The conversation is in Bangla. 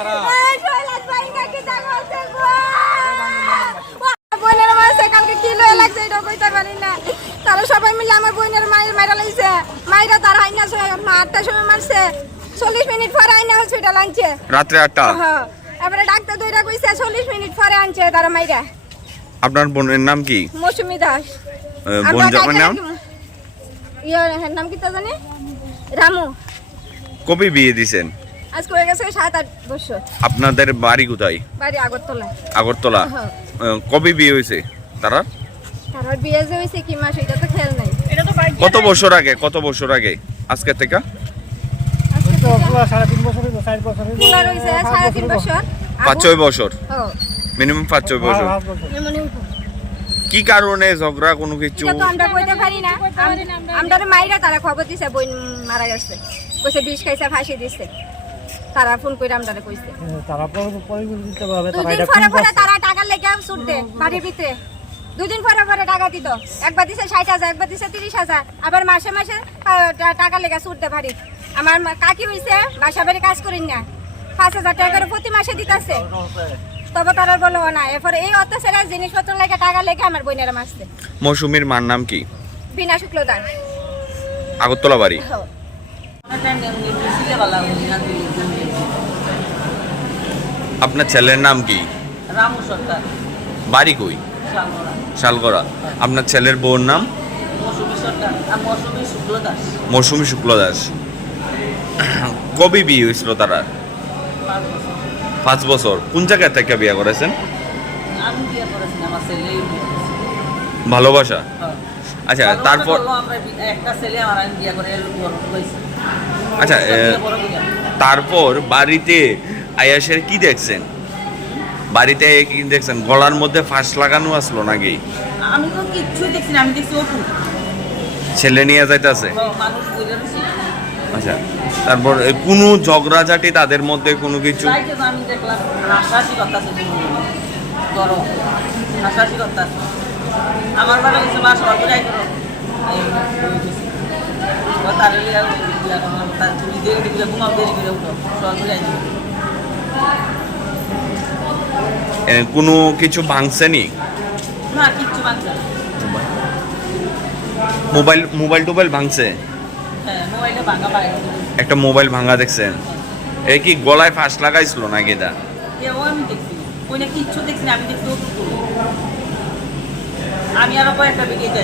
তারা। সবাই মিলে আমার মায়ের মাইরা লাগছে মাইরা তার আইনা মা আটটার সময় চল্লিশ মিনিট পরে আইনা হসপিটাল আনছে রাত্রে আটটা? হ্যাঁ এবারে ডাক্তার দুইটা কইছে চল্লিশ মিনিট পরে আনছে তারা মাইরা। আপনার বোনের নাম কি? মৌসুমী দাস। বোন ইয়ে, নাম কি তা জানে? রামু। কবি বিয়ে দিছেন? আজকে হয়ে গেছে সাত আট বছর। আপনাদের বাড়ি কোথায়? বাড়ি আগরতলা। আগরতলা। হ্যাঁ। কবে বিয়ে হয়েছে? তারা? বিয়ে যে হয়েছে কি মাস এটা তো খেয়াল নাই। কত বছর আগে? কত বছর আগে? আজকে থেকে? তো তো পাঁচ ছয় বছর? মিনিমাম পাঁচ ছয় বছর। কি কারণে ঝগড়া কোনো কিছু? তো আমরা কইতে পারি না। আমরা মাইরা তারা খবর দিছে বোন মারা গেছে। কইছে বিষ খাইছে ফাঁসি দিছে। তারা ফোন করে আমরা কইছে। তারা পরে- পরিকল্পিতভাবে দুই তারা দিন এটা পরে পরে তারা টাকা লেগে ছুট দে বাড়ির ভিতরে দুদিন পরে পরে টাকা দিত। একবার দিছে ষাট হাজার একবার দিছে তিরিশ হাজার। আবার মাসে মাসে টাকা লেগে ছুট দে বাড়ি। আমার মা- কাকি হইছে বাসা বাড়ি কাজ করেন না। পাঁচ হাজার টাকা করে প্রতি মাসে দিতেছে। তবে তারা বলো না এরপরে এই অত্যাচারের জিনিসপত্র লেগে টাকা লেগে আমার বোনেরা মাসছে মৌসুমীর মার নাম কি? বিনা শুক্লদার। আগরতলা বাড়ি। আপনার ছেলের নাম কি? রামু সরকার। বাড়ি কই? শালগড়া। আপনার ছেলের বউর নাম? মৌসুমী শুক্ল দাস। কবে বিয়ে হয়েছিল তারা? পাঁচ বছর। কোন জায়গা থেকে বিয়ে করেছেন। ভালোবাসা? হ্যাঁ। আচ্ছা তারপর। আচ্ছা। তারপর বাড়িতে আয়াসের কি দেখছেন? বাড়িতে কি দেখছেন? গলার মধ্যে ফাঁস লাগানো আসলো নাকি? আমি তো কিচ্ছুই দেখছি আমি দেখছি ওটু ছেলে নিয়ে যাইতেছে? আচ্ছা তারপর কোনো ঝগড়াঝাটি তাদের মধ্যে কোনো কিছু? আমি দেখলাম হাসাহাসি করতেছে গরম হাসাহাসি করতেছে আমার বাড়ি গেছে মা সবাই করো। এই বলতেছে। এবার তার লিয়া বিয়া করলাম, তার তুমি দেরি ঘুমাও দেরি করে উঠো সবাই কোনো কিছু ভাঙছেনি। মোবাইল মোবাইল টোবাইল ভাঙছে? হ্যাঁ একটা মোবাইল ভাঙা দেখছেন? এ কি গলায় ফাঁস লাগাইছিল নাকি কেউ আমি আরও কয়েকটা দেখছি।